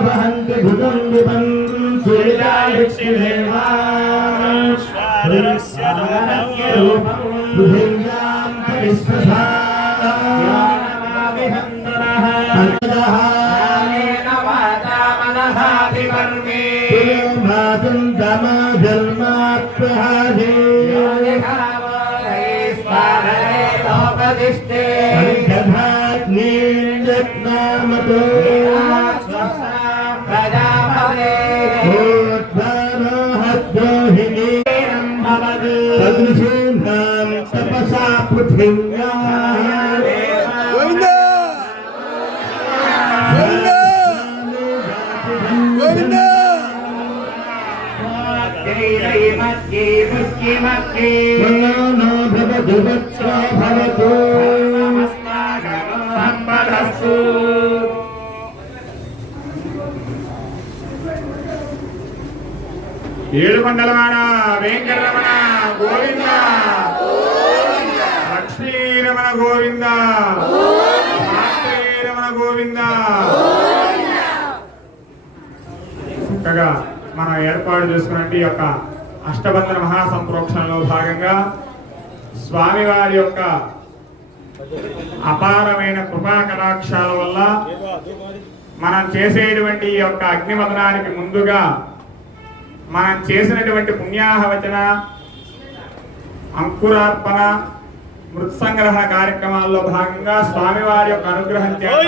वहन्ति भुजं विपन् सूर्यायुक्षिदेवा पृथिव्यां परिस्पृशा तपसा पृथिव्या ఏడుకొండలవాడ వెంకటరమణ గోవింద లక్ష్మీరమణ గోవింద రమణ గోవింద. చక్కగా మనం ఏర్పాటు చేసుకున్నట్టు ఈ యొక్క అష్టబంధన మహాసంప్రోక్షణలో భాగంగా స్వామివారి యొక్క అపారమైన కృపా కటాక్షాల వల్ల మనం చేసేటువంటి ఈ యొక్క అగ్నిమదనానికి ముందుగా మనం చేసినటువంటి పుణ్యాహవచన అంకురార్పణ మృత్సంగ్రహణ కార్యక్రమాల్లో భాగంగా స్వామివారి యొక్క అనుగ్రహం చేత